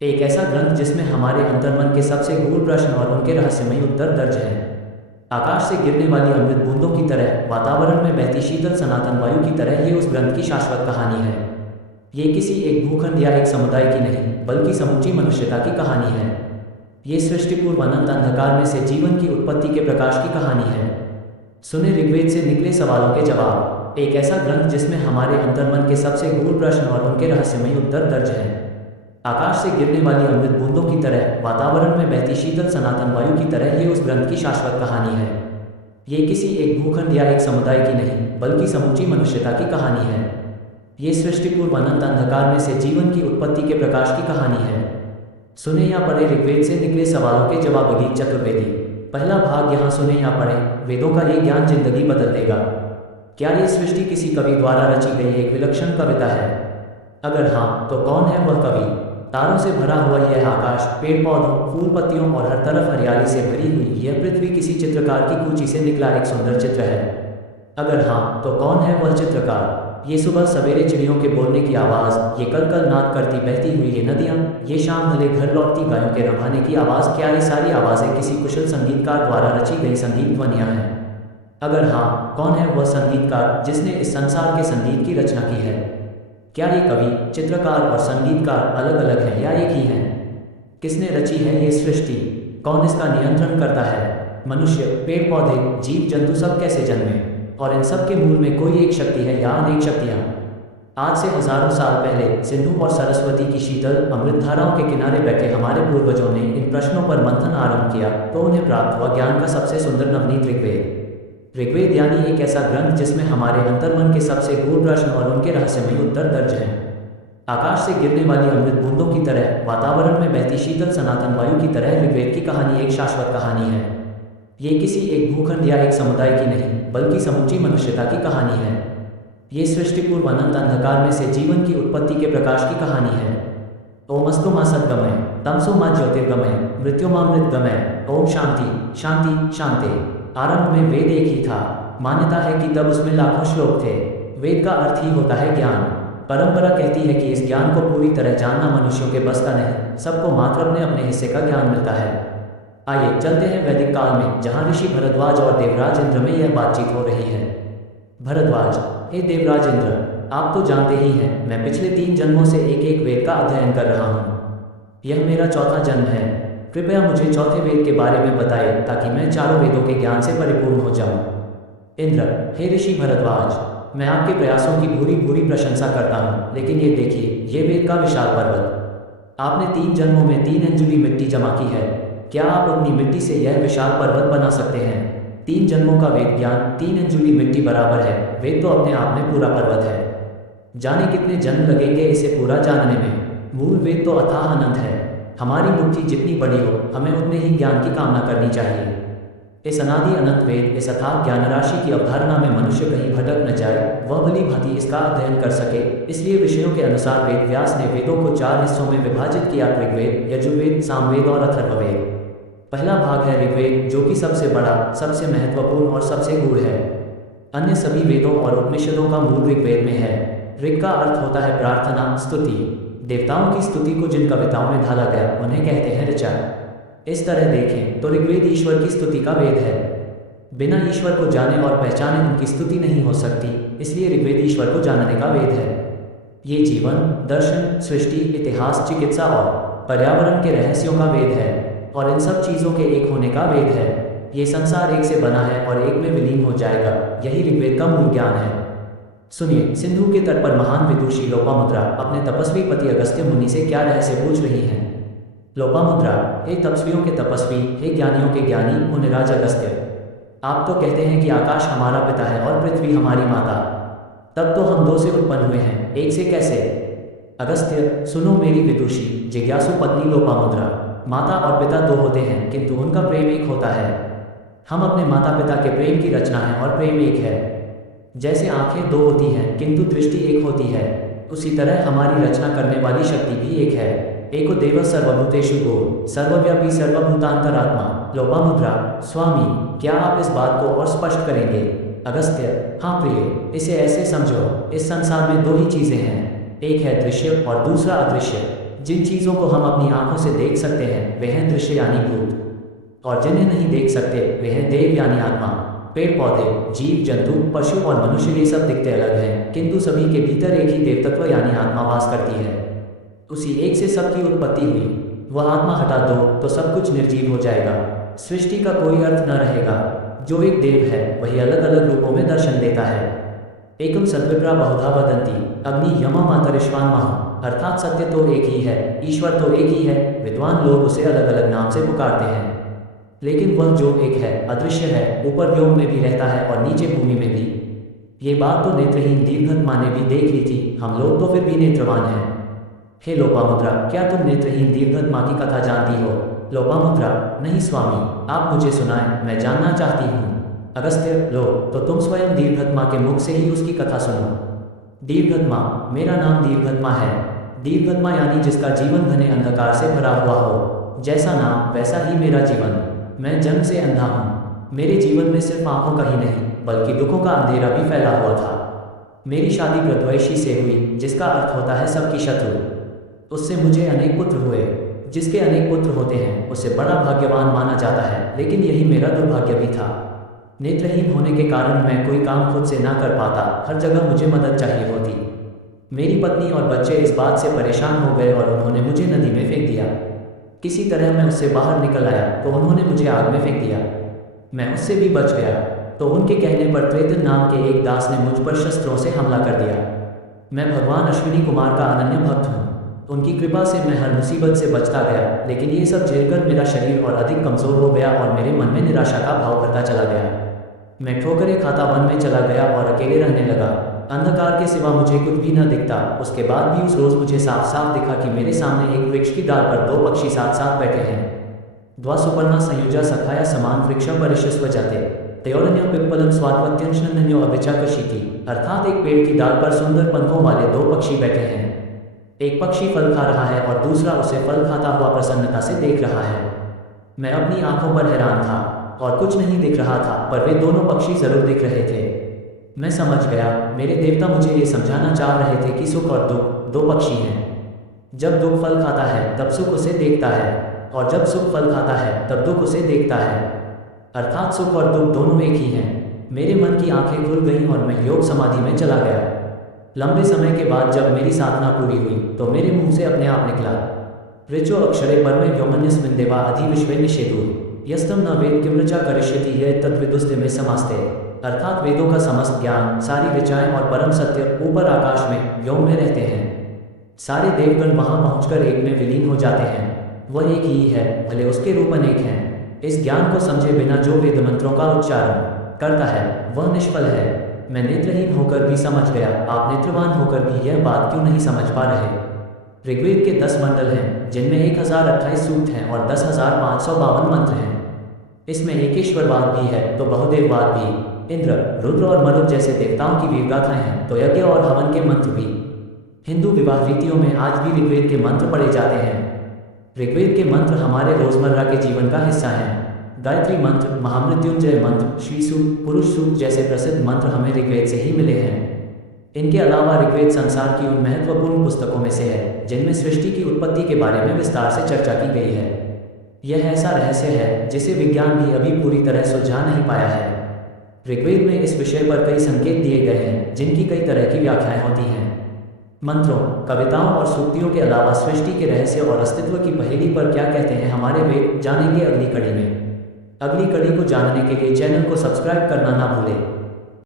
एक ऐसा ग्रंथ जिसमें हमारे अंतर्मन के सबसे गूढ़ प्रश्न और उनके रहस्यमय उत्तर दर्ज हैं। आकाश से गिरने वाली अमृत बूंदों की तरह, वातावरण में बहती शीतल सनातन वायु की तरह ये उस ग्रंथ की शाश्वत कहानी है। ये किसी एक भूखंड या एक समुदाय की नहीं, बल्कि समूची मनुष्यता की कहानी है। ये सृष्टि पूर्व अनंत अंधकार में से जीवन की उत्पत्ति के प्रकाश की कहानी है। सुने ऋग्वेद से निकले सवालों के जवाब। एक ऐसा ग्रंथ जिसमें हमारे अंतर्मन के सबसे गूढ़ प्रश्न और उनके रहस्यमय उत्तर दर्ज हैं। आकाश से गिरने वाली अमृत बूंदों की तरह, वातावरण में बहती शीतल सनातन वायु की तरह ये उस ग्रंथ की शाश्वत कहानी है। ये किसी एक भूखंड या एक समुदाय की नहीं, बल्कि समूची मनुष्यता की कहानी है। ये सृष्टि पूर्व अनंत अंधकार में से जीवन की उत्पत्ति के प्रकाश की कहानी है। सुने या पढ़े ऋग्वेद से निकले सवालों के जवाब। गीत चतुर्वेदी पहला भाग। यहाँ सुने या पढ़े, वेदों का ये ज्ञान जिंदगी बदल देगा। क्या ये सृष्टि किसी कवि द्वारा रची गई एक विलक्षण कविता है? अगर हाँ, तो कौन है वह कवि? तारों से भरा हुआ यह आकाश, पेड़ पौधों, फूल पत्तियों और हर तरफ हरियाली से भरी हुई यह पृथ्वी किसी चित्रकार की कूची से निकला एक सुंदर चित्र है। अगर हाँ, तो कौन है वह चित्रकार? ये सुबह सवेरे चिड़ियों के बोलने की आवाज़, ये कल कल नाद करती बहती हुई ये नदियाँ, ये शाम ढले घर लौटती गायों के रभाने की आवाज़, क्या ये सारी आवाज़ें किसी कुशल संगीतकार द्वारा रची गई संगीत ध्वनियाँ हैं? अगर हाँ, कौन है वह संगीतकार जिसने इस संसार के संगीत की रचना की है? क्या ये कवि, चित्रकार और संगीतकार अलग अलग हैं या एक ही हैं? किसने रची है ये सृष्टि? कौन इसका नियंत्रण करता है? मनुष्य, पेड़ पौधे, जीव जंतु सब कैसे जन्मे? और इन सब के मूल में कोई एक शक्ति है या अनेक शक्तियाँ? आज से हजारों साल पहले सिंधु और सरस्वती की शीतल अमृत धाराओं के किनारे बैठे हमारे पूर्वजों ने इन प्रश्नों पर मंथन आरंभ किया, तो उन्हें प्राप्त हुआ ज्ञान का सबसे सुंदर नवनीत ऋग्वेद। ऋग्वेद यानी एक ऐसा ग्रंथ जिसमें हमारे अंतर्मन के सबसे गूढ़ प्रश्न और उनके रहस्यमय उत्तर दर्ज हैं। आकाश से गिरने वाली अमृत बूंदों की तरह, वातावरण में बहती शीतल सनातन वायु की तरह ऋग्वेद की कहानी एक शाश्वत कहानी है। ये किसी एक भूखंड या एक समुदाय की नहीं, बल्कि समूची मनुष्यता की कहानी है। ये सृष्टि पूर्व अनंत अंधकार में से जीवन की उत्पत्ति के प्रकाश की कहानी है। ओमस्तु मा सद्गमय, तमसो मा ज्योतिर्गमय, मृत्युमामृतगमय। ओम शांति शांति शांति। आरंभ में वेद एक ही था। मान्यता है कि तब उसमें लाखों श्लोक थे। वेद का अर्थ ही होता है ज्ञान। परंपरा कहती है कि इस ज्ञान को पूरी तरह जानना मनुष्यों के बस का नहीं, सबको मात्र अपने अपने हिस्से का ज्ञान मिलता है। आइए चलते हैं वैदिक काल में, जहाँ ऋषि भरद्वाज और देवराज इंद्र में यह बातचीत हो रही है। भरद्वाज: हे देवराज इंद्र, आप तो जानते ही हैं, मैं पिछले 3 जन्मों से एक एक वेद का अध्ययन कर रहा हूँ। यह मेरा चौथा जन्म है। कृपया मुझे चौथे वेद के बारे में बताएं, ताकि मैं चारों वेदों के ज्ञान से परिपूर्ण हो जाऊं। इंद्र: हे ऋषि भरद्वाज, मैं आपके प्रयासों की भूरी भूरी प्रशंसा करता हूं, लेकिन ये देखिए, ये वेद का विशाल पर्वत। आपने 3 जन्मों में 3 अंजुली मिट्टी जमा की है। क्या आप उतनी मिट्टी से यह विशाल पर्वत बना सकते हैं? 3 जन्मों का वेद ज्ञान 3 अंजुली मिट्टी बराबर है। वेद तो अपने आप में पूरा पर्वत है। जाने कितने जन्म लगेंगे इसे पूरा जानने में। मूल वेद तो अथाह अनंत है। हमारी मुट्ठी जितनी बड़ी हो, हमें उतने ही ज्ञान की कामना करनी चाहिए। इस अनादि अनंत वेद, इस अथाह ज्ञान राशि की अवधारणा में मनुष्य कहीं भटक न जाए, वह भली भांति इसका अध्ययन कर सके, इसलिए विषयों के अनुसार वेद व्यास ने वेदों को 4 हिस्सों में विभाजित किया: ऋग्वेद, यजुर्वेद, सामवेद और अथर्ववेद। पहला भाग है ऋग्वेद, जो कि सबसे बड़ा, सबसे महत्वपूर्ण और सबसे गूढ़ है। अन्य सभी वेदों और उपनिषदों का मूल ऋग्वेद में है। ऋग का अर्थ होता है प्रार्थना, स्तुति। देवताओं की स्तुति को जिन कविताओं में ढाला गया, उन्हें कहते हैं ऋचा। इस तरह देखें तो ऋग्वेद ईश्वर की स्तुति का वेद है। बिना ईश्वर को जाने और पहचाने उनकी स्तुति नहीं हो सकती, इसलिए ऋग्वेद ईश्वर को जानने का वेद है। ये जीवन, दर्शन, सृष्टि, इतिहास, चिकित्सा और पर्यावरण के रहस्यों का वेद है, और इन सब चीज़ों के एक होने का वेद है। ये संसार एक से बना है और एक में विलीन हो जाएगा, यही ऋग्वेद का मूल ज्ञान है। सुनिए, सिंधु के तट पर महान विदुषी लोपामुद्रा अपने तपस्वी पति अगस्त्य मुनि से क्या रहस्य पूछ रही हैं। लोपामुद्रा: हे तपस्वियों के तपस्वी, हे ज्ञानियों के ज्ञानी, मुनिराज अगस्त्य, आप तो कहते हैं कि आकाश हमारा पिता है और पृथ्वी हमारी माता। तब तो हम 2 से उत्पन्न हुए हैं, एक से कैसे? अगस्त्य: सुनो मेरी विदुषी जिज्ञासु पत्नी लोपामुद्रा, माता और पिता 2 होते हैं, किंतु उनका प्रेम एक होता है। हम अपने माता पिता के प्रेम की रचना है और प्रेम एक है। जैसे आंखें 2 होती हैं, किंतु दृष्टि एक होती है, उसी तरह हमारी रचना करने वाली शक्ति भी एक है। एको देव सर्वभूतेषु गो, सर्वव्यापी सर्वभूतांतरात्मा। लोपामुद्रा: स्वामी, क्या आप इस बात को और स्पष्ट करेंगे? अगस्त्य: हाँ प्रिय, इसे ऐसे समझो, इस संसार में 2 ही चीजें हैं, एक है दृश्य और दूसरा अदृश्य। जिन चीज़ों को हम अपनी आंखों से देख सकते हैं वे हैं दृश्य यानी भूत, और जिन्हें नहीं देख सकते वे हैं देव यानी आत्मा। पेड़ पौधे, जीव जंतु, पशु और मनुष्य ये सब दिखते अलग हैं, किंतु सभी के भीतर एक ही देव तत्व यानी आत्मा वास करती है। उसी एक से सबकी उत्पत्ति हुई। वह आत्मा हटा दो तो सब कुछ निर्जीव हो जाएगा, सृष्टि का कोई अर्थ न रहेगा। जो एक देव है वही अलग अलग रूपों में दर्शन देता है। एकम सद्विप्रा बहुधा वदन्ति अग्नि यम मातरिश्वान मह, अर्थात सत्य तो एक ही है, ईश्वर तो एक ही है, विद्वान लोग उसे अलग अलग नाम से पुकारते हैं, लेकिन वह जो एक है अदृश्य है, ऊपर व्योम में भी रहता है और नीचे भूमि में भी। ये बात तो नेत्रहीन दीर्घत्मा ने भी देख ली थी, हम लोग तो फिर भी नेत्रवान हैं। हे लोपामुद्रा, क्या तुम नेत्रहीन दीर्घत्मा की कथा जानती हो? लोपामुद्रा, नहीं स्वामी, आप मुझे सुनाएं, मैं जानना चाहती हूँ। अगस्त्य, लो तो तुम स्वयं दीर्घत्मा के मुख से ही उसकी कथा सुनो। दीर्घत्मा, मेरा नाम दीर्घत्मा है। दीर्घत्मा यानी जिसका जीवन घने अंधकार से भरा हुआ हो, जैसा नाम वैसा ही मेरा जीवन। मैं जन्म से अंधा हूँ। मेरे जीवन में सिर्फ आंखों का ही नहीं बल्कि दुखों का अंधेरा भी फैला हुआ था। मेरी शादी प्रद्वैशी से हुई, जिसका अर्थ होता है सबकी शत्रु। उससे मुझे अनेक पुत्र हुए। जिसके अनेक पुत्र होते हैं उसे बड़ा भाग्यवान माना जाता है, लेकिन यही मेरा दुर्भाग्य भी था। नेत्रहीन होने के कारण मैं कोई काम खुद से ना कर पाता, हर जगह मुझे मदद चाहिए होती। मेरी पत्नी और बच्चे इस बात से परेशान हो गए और उन्होंने मुझे नदी में फेंक दिया। किसी तरह मैं उससे बाहर निकल आया तो उन्होंने मुझे आग में फेंक दिया। मैं उससे भी बच गया तो उनके कहने पर त्रेतन नाम के एक दास ने मुझ पर शस्त्रों से हमला कर दिया। मैं भगवान अश्विनी कुमार का अनन्य भक्त हूँ। उनकी कृपा से मैं हर मुसीबत से बचता गया, लेकिन ये सब झेलकर मेरा शरीर और अधिक कमज़ोर हो गया और मेरे मन में निराशा का भाव बढ़ता चला गया। मैं ठोकरें खाता वन में चला गया और अकेले रहने लगा। अंधकार के सिवा मुझे कुछ भी न दिखता। उसके बाद भी उस रोज़ मुझे साफ साफ दिखा कि मेरे सामने एक वृक्ष की डाल पर दो पक्षी साथ साथ बैठे हैं। द्वासुपर्णा संयुजा सखाया समान वृक्षम परिशस्व जाते तयोरन्य पिप्पलम स्वात्वत्यंशन्यो अभिचाकशीति, अर्थात एक पेड़ की डाल पर सुंदर पंखों वाले दो पक्षी बैठे हैं। एक पक्षी फल खा रहा है और दूसरा उसे फल खाता हुआ प्रसन्नता से देख रहा है। मैं अपनी आंखों पर हैरान था और कुछ नहीं दिख रहा था, पर वे दोनों पक्षी जरूर दिख रहे थे। मैं समझ गया, मेरे देवता मुझे ये समझाना चाह रहे थे कि सुख और दुख दो पक्षी हैं। जब दुख फल खाता है तब सुख उसे देखता है, और जब सुख फल खाता है तब दुख उसे देखता है, अर्थात सुख और दुख दोनों एक ही हैं। मेरे मन की आंखें खुल गईं और मैं योग समाधि में चला गया। लंबे समय के बाद जब मेरी साधना पूरी हुई तो मेरे मुंह से अपने आप निकला, ऋचो अक्षरे परमे व्योमन्यस्मिन् देवा अधिविश्वे निषेधु यस्तम न वेद किम ऋचा करिष्यति यह तद्विदुस्ते में समास्ते, अर्थात वेदों का समस्त ज्ञान, सारी ऋचाएं और परम सत्य ऊपर आकाश में व्योम में रहते हैं। सारे देवगण वहां पहुंचकर एक में विलीन हो जाते हैं। वह एक ही है, भले उसके रूप अनेक हैं। इस ज्ञान को समझे बिना जो वेद मंत्रों का उच्चारण करता है वह निष्फल है। मैं नेत्रहीन होकर भी समझ गया, आप नेत्रवान होकर भी यह बात क्यों नहीं समझ पा रहे? ऋग्वेद के 10 मंडल हैं, जिनमें 1028 सूक्त हैं और 10,552 मंत्र हैं। इसमें एकेश्वरवाद भी है तो बहुदेववाद भी। इंद्र, रुद्र और मरुत जैसे देवताओं की वीरगाथाएं हैं तो यज्ञ और हवन के मंत्र भी। हिंदू विवाह रीतियों में आज भी ऋग्वेद के मंत्र पढ़े जाते हैं। ऋग्वेद के मंत्र हमारे रोजमर्रा के जीवन का हिस्सा हैं। गायत्री मंत्र, महामृत्युंजय मंत्र, श्री सूक्त, पुरुष सूक्त जैसे प्रसिद्ध मंत्र हमें ऋग्वेद से ही मिले हैं। इनके अलावा ऋग्वेद संसार की उन महत्वपूर्ण पुस्तकों में से है जिनमें सृष्टि की उत्पत्ति के बारे में विस्तार से चर्चा की गई है। यह ऐसा रहस्य है जिसे विज्ञान भी अभी पूरी तरह सुलझा नहीं पाया है। ऋग्वेद में इस विषय पर कई संकेत दिए गए हैं जिनकी कई तरह की व्याख्याएं होती हैं। मंत्रों, कविताओं और सूक्तियों के अलावा सृष्टि के रहस्य और अस्तित्व की पहेली पर क्या कहते हैं हमारे वेद, जानेंगे अगली कड़ी में। अगली कड़ी को जानने के लिए चैनल को सब्सक्राइब करना ना भूलें।